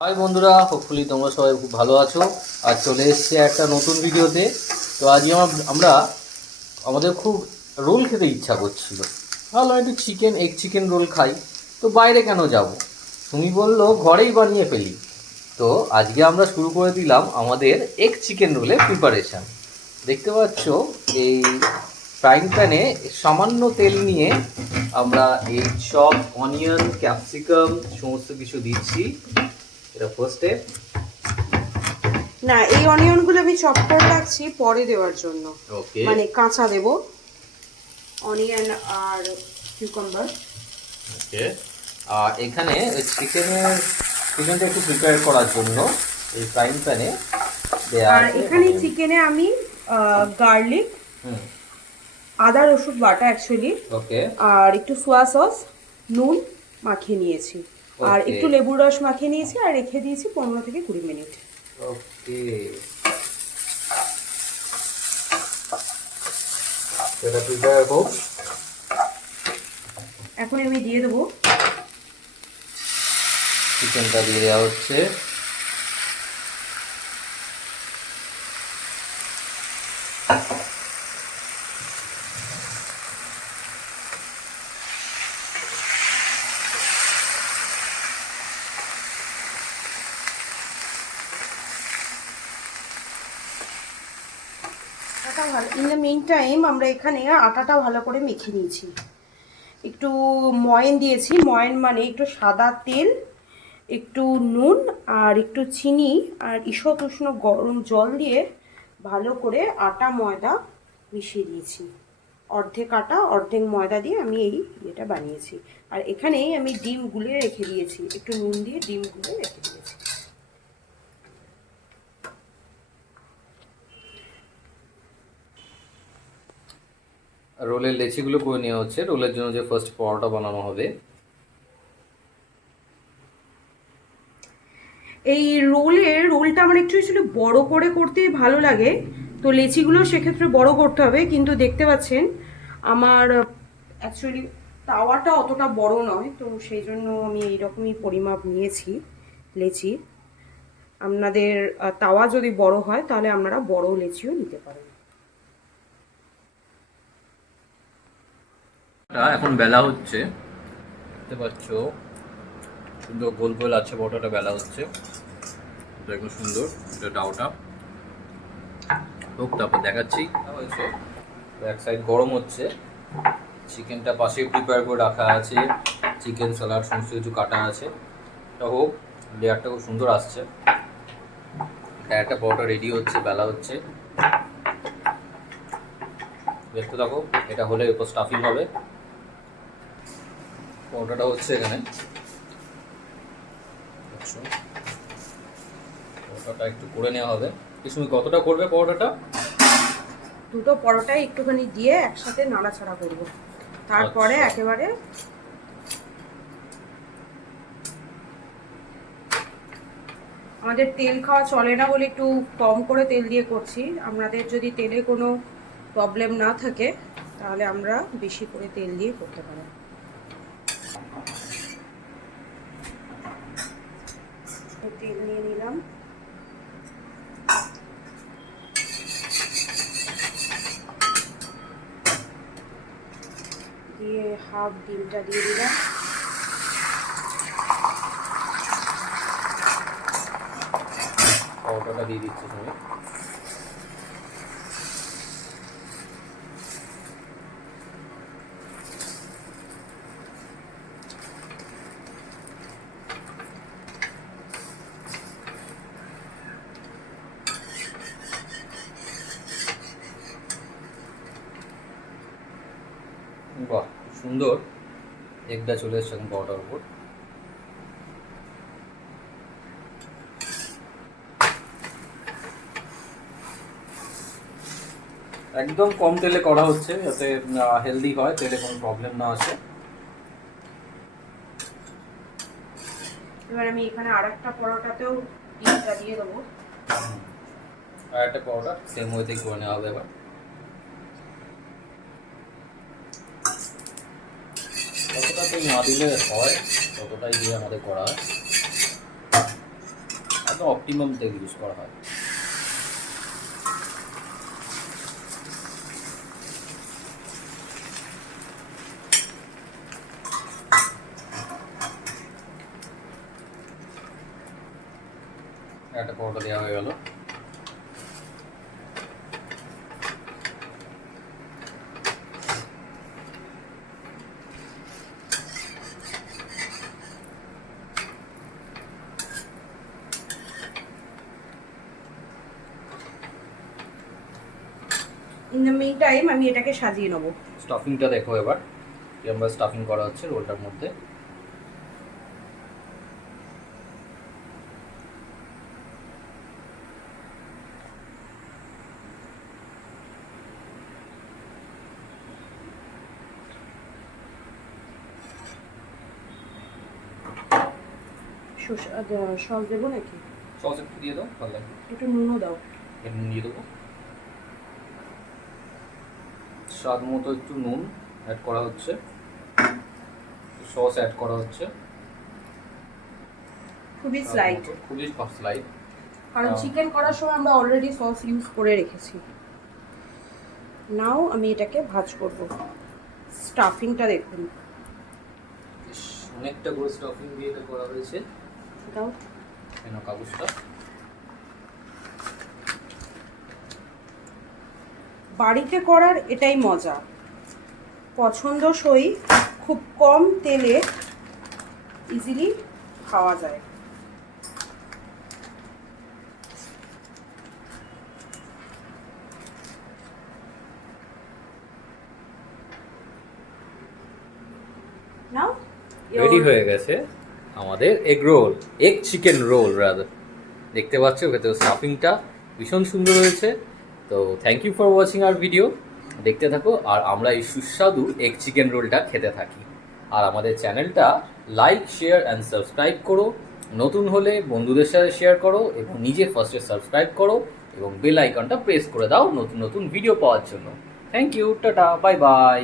High বন্ধুরা, hopefully তোমরা সবাই খুব ভালো আছো। আজ চলে এসেছে একটা নতুন ভিডিওতে। তো আজকে আমরা আমাদের খুব রোল খেতে ইচ্ছা করছিল। ভাবলাম একটু এগ চিকেন রোল খাই। তো বাইরে কেন যাব, তুমি বললো ঘরেই বানিয়ে ফেলি। তো আজকে আমরা শুরু করে দিলাম আমাদের এগ চিকেন রোলের প্রিপারেশান। দেখতে পাচ্ছ এই ফ্রাইং প্যানে সামান্য তেল নিয়ে আমরা এই চপ, অনিয়ন, ক্যাপসিকাম সমস্ত কিছু দিচ্ছি। এটা ফার্স্ট স্টেপ। না, এই অনিয়নগুলো আমি চপ করে রাখছি পরে দেওয়ার জন্য। ওকে, মানে কাঁচা দেব অনিয়ন আর কিউকাম্বার। ওকে। আর এখানে চিকেনটা একটু প্রিপেয়ার করার জন্য এই ফ্রাইং প্যানে দেয়া আর আছে এখানে চিকেনে আমি গার্লিক, হুম, আদা রসুন বাটা অ্যাকচুয়ালি, ওকে, আর একটু সোয়া সস, নুন মাখিয়ে নিয়েছি, আর ওকে, একটু লেবুর রস মাখিয়ে নিয়েছি, আর রেখে দিয়েছি 15 থেকে 20 মিনিট। ওকে। এটা প্রিপেয়ার হোক। এখন আমি দিয়ে দেবো চিকেনটা দিয়ে দেওয়া হচ্ছে। ইন দ্য মেইন টাইম আমরা এখানে আটাটা ভালো করে মেখে নিয়েছি। একটু ময়ন দিয়েছি, ময়ন মানে একটু সাদা তেল, একটু নুন আর একটু চিনি আর ঈষৎ উষ্ণ গরম জল দিয়ে ভালো করে আটা ময়দা মিশিয়ে দিয়েছি। অর্ধেক আটা অর্ধেক ময়দা দিয়ে আমি এই ইয়েটা বানিয়েছি। আর এখানেই আমি ডিম গুলে রেখে দিয়েছি, একটু নুন দিয়ে ডিম গুলে রেখে দিয়েছি। রোলের লেচিগুলো করে নেওয়া হচ্ছে রোলের জন্য, যে ফার্স্ট পরোটা বানানো হবে। এই রোলটা আমার একটু বড় করে করতে ভালো লাগে, তো লেচিগুলো সেক্ষেত্রে বড় করতে হবে। কিন্তু দেখতে পাচ্ছেন আমার অ্যাকচুয়ালি তাওয়াটা অতটা বড় নয়, তো সেই জন্য আমি এইরকমই পরিমাপ নিয়েছি লেচি। আপনাদের তাওয়া যদি বড় হয় তাহলে আপনারা বড় লেচিও নিতে পারেন। এখন বেলা হচ্ছে, দেখতে পাচ্ছ সুন্দর গোল গোল আছে, পরোটাটা বেলা হচ্ছে একদম সুন্দর। এটা ডাউটা হোক, তারপর দেখাচ্ছি। হয়েছে, এক সাইড গরম হচ্ছে, চিকেনটা পাশে প্রিপেয়ার করে রাখা আছে, চিকেন স্যালাড সমস্ত কিছু কাটা আছে। এটা হোক, লেয়ারটা খুব সুন্দর আসছে। একটা পরোটা রেডি হচ্ছে, বেলা হচ্ছে, দেখতে থাকো। এটা হলে এরপর স্টাফিং হবে। পরোটাটা হচ্ছে এখানে, পরোটাটা একটু করে নেওয়া হবে। তুমি কতটা করবে পরোটাটা? দুটো পরোটাই একটুখানি দিয়ে একসাথে নাড়াচাড়া করব, তারপরে আচ্ছা। একেবারে আমাদের তেল খাওয়া চলে না বলে একটু কম করে তেল দিয়ে করছি। আপনাদের যদি তেলে কোনো প্রবলেম না থাকে তাহলে আমরা বেশি করে তেল দিয়ে করতে পারি। তেল নিয়ে নিলাম, দিয়ে হাফ ডিমটা দিয়ে দিলাম, পরোটাটা দিয়ে দিচ্ছি তুমি। বাহ, খুব সুন্দর এগটা চলে এসছে এখন পরোটার উপর। একদম কম তেলে করা হচ্ছে যাতে হেলদি হয়, তেলে কোনো প্রবলেম না আসে। এবার আমি এখানে আরেকটা পরোটাতেও ডিমটা দিয়ে দেবো। আর একটা পরোটা সেম ওয়েতেই করে নেওয়া হবে এবার। যতটা তেল না দিলে হয় ততটাই দিয়ে আমাদের করা হয়। একদম অপটিমাম তেল ইউজ করা হয়। একটা পরোটা দেওয়া হয়ে গেল। ইন দ্য মিন টাইম আমি এটাকে সাজিয়ে নেবো। স্টাফিংটা দেখো এবার কিরকম স্টাফিং করা হচ্ছে রোলটার মধ্যে। সস দেবো নাকি? সস একটু দিয়ে দাও, ভালো লাগবে। একটু নুনও দাও। নুন দিয়ে দেবো, স্বাদ মতো একটু নুন অ্যাড করা হচ্ছে, সস অ্যাড করা হচ্ছে খুবই স্লাইড, খুবই স্লাইড, কারণ চিকেন করার সময় আমরা অলরেডি সস ইউজ করে রেখেছি। নাও আমি এটাকে ভাজ করব। স্টাফিংটা দেখুন, অনেকটা করে স্টাফিং দিয়ে এটা করা হয়েছে। দাও কেন কাগজটা। বাড়িতে করার এটাই মজা, পছন্দসই, খুব কম তেলে ইজিলি খাওয়া যায়। নাও রেডি হয়ে গেছে আমাদের egg roll, egg chicken roll rather. দেখতে পাচ্ছ ভেতরে স্টাফিংটা ভীষণ সুন্দর হয়েছে। তো thank you for watching our video, দেখতে থাকো আর আমরা এই সুস্বাদু এগ চিকেন রোলটা খেতে থাকি। আর আমাদের চ্যানেলটা লাইক, শেয়ার অ্যান্ড সাবস্ক্রাইব করো, নতুন হলে বন্ধুদের সাথে শেয়ার করো এবং নিজে ফার্স্টে সাবস্ক্রাইব করো এবং বেল আইকনটা প্রেস করে দাও নতুন নতুন ভিডিও পাওয়ার জন্য। Thank you, tata, bye by.